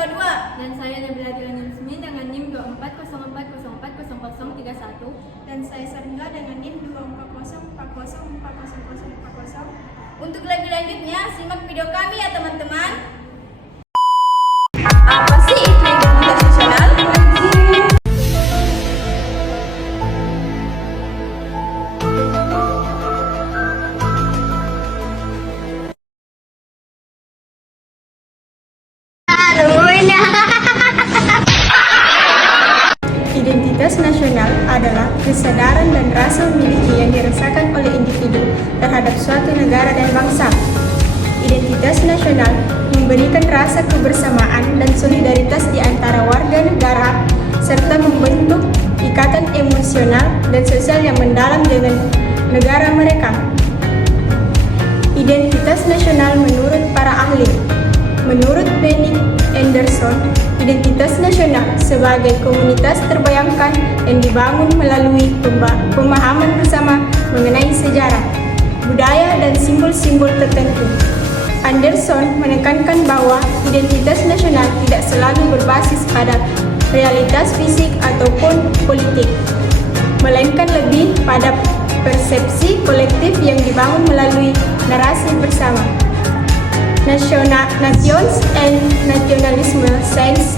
222. Dan saya Nabila Dilanismi dengan NIM 2404040031. Dan saya Sarina dengan NIM 2404040040. Untuk lebih lanjutnya, simak video kami ya teman-teman. Apa sih itu identitas nasional? Identitas nasional adalah kesadaran dan rasa memiliki yang dirasakan oleh individu terhadap suatu negara dan bangsa. Identitas nasional memberikan rasa kebersamaan dan solidaritas di antara warga negara, serta membentuk ikatan emosional dan sosial yang mendalam dengan negara mereka. Identitas nasional menurut para ahli. Menurut Benny Anderson, identitas nasional sebagai komunitas terbayangkan yang dibangun melalui pemahaman bersama mengenai sejarah, budaya, dan simbol-simbol tertentu. Anderson menekankan bahwa identitas nasional tidak selalu berbasis pada realitas fisik ataupun politik, melainkan lebih pada persepsi kolektif yang dibangun melalui narasi bersama. Nations and Nationalism, Sains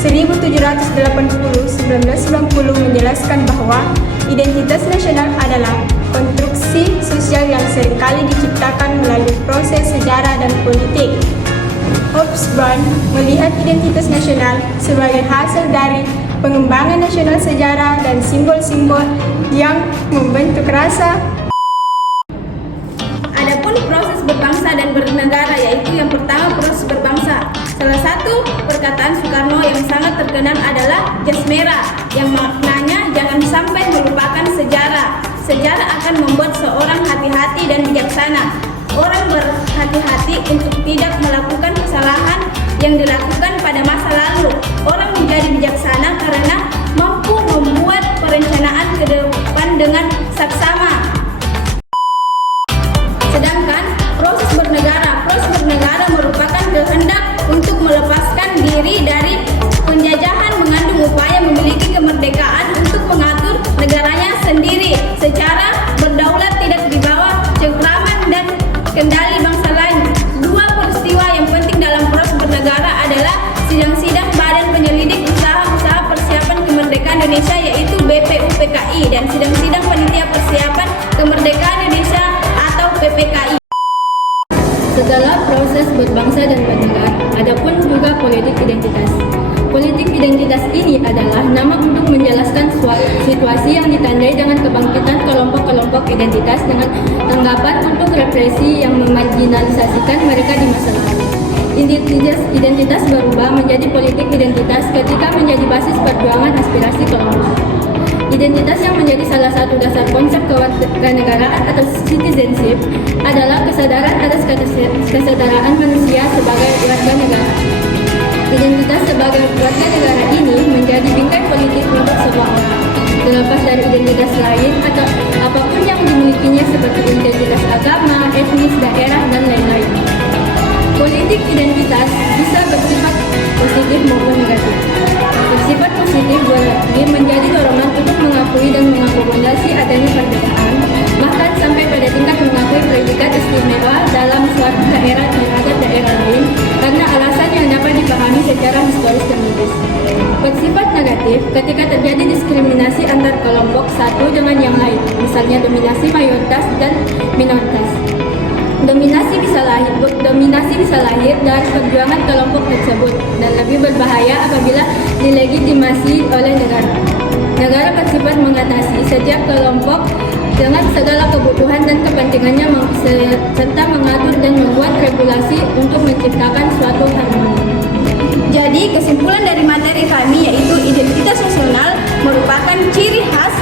1780-1990 menjelaskan bahwa identitas nasional adalah konstruksi sosial yang seringkali diciptakan melalui proses sejarah dan politik. Hobsbawm melihat identitas nasional sebagai hasil dari pengembangan nasional sejarah dan simbol-simbol yang membentuk rasa. Adapun proses berbangsa dan bernegara, yaitu yang pertama proses berbangsa. Salah satu perkataan Soekarno yang sangat terkenal adalah jas merah, yang maknanya jangan sampai melupakan sejarah. Sejarah akan membuat seorang hati-hati dan bijaksana. Orang berhati-hati untuk tidak melakukan kesalahan yang dilakukan pada masa lalu. Orang menjadi bijaksana karena mampu membuat perencanaan ke depan dengan saksama. Sedangkan proses bernegara merupakan kehendak untuk melepaskan diri dari penjajahan, mengandung upaya memiliki kemerdekaan untuk mengatur negaranya sendiri secara berdaulat, tidak di bawah cengkraman dan kendali bangsa lain. Dua peristiwa yang penting dalam proses bernegara adalah sidang-sidang Badan Penyelidik Usaha-Usaha Persiapan Kemerdekaan Indonesia, yaitu BPUPKI, dan sidang-sidang Panitia Persiapan Kemerdekaan Indonesia atau PPKI. Setelah proses berbangsa dan bernegara, adapun juga politik identitas. Politik identitas ini adalah nama untuk menjelaskan situasi yang ditandai dengan kebangkitan kelompok-kelompok identitas dengan tanggapan untuk represi yang memarginalisasikan mereka di masa lalu. Identitas berubah menjadi politik identitas ketika menjadi basis perjuangan aspirasi kelompok. Identitas yang menjadi salah satu dasar konsep kewarganegaraan atau citizenship adalah kesadaran atas kesetaraan manusia sebagai warga negara. Identitas sebagai warga negara ini menjadi bingkai politik untuk sebuah orang. Terlepas dari identitas lain atau apapun yang dimilikinya seperti identitas agama, etnis, daerah, dan lain-lain. Politik identitas bisa bersifat positif maupun negatif. Bersifat positif berarti menjadi dorongan untuk mengakui dan mengakomodasi adanya perbedaan, bahkan sampai pada tingkat mengakui predikat istimewa dalam suatu daerah terhadap daerah lain karena alasan yang dapat dipahami secara historis dan logis. Bersifat negatif ketika terjadi diskriminasi antar kelompok satu dengan yang lain, misalnya dominasi mayoritas dan minoritas. Dominasi bisa lahir dari perjuangan kelompok tersebut dan lebih berbahaya apabila dilegitimasi oleh negara. Negara bersifat mengatasi setiap kelompok dengan segala kebutuhan dan kepentingannya serta mengatur dan membuat regulasi untuk menciptakan suatu harmoni. Jadi kesimpulan dari materi kami yaitu identitas nasional merupakan ciri khas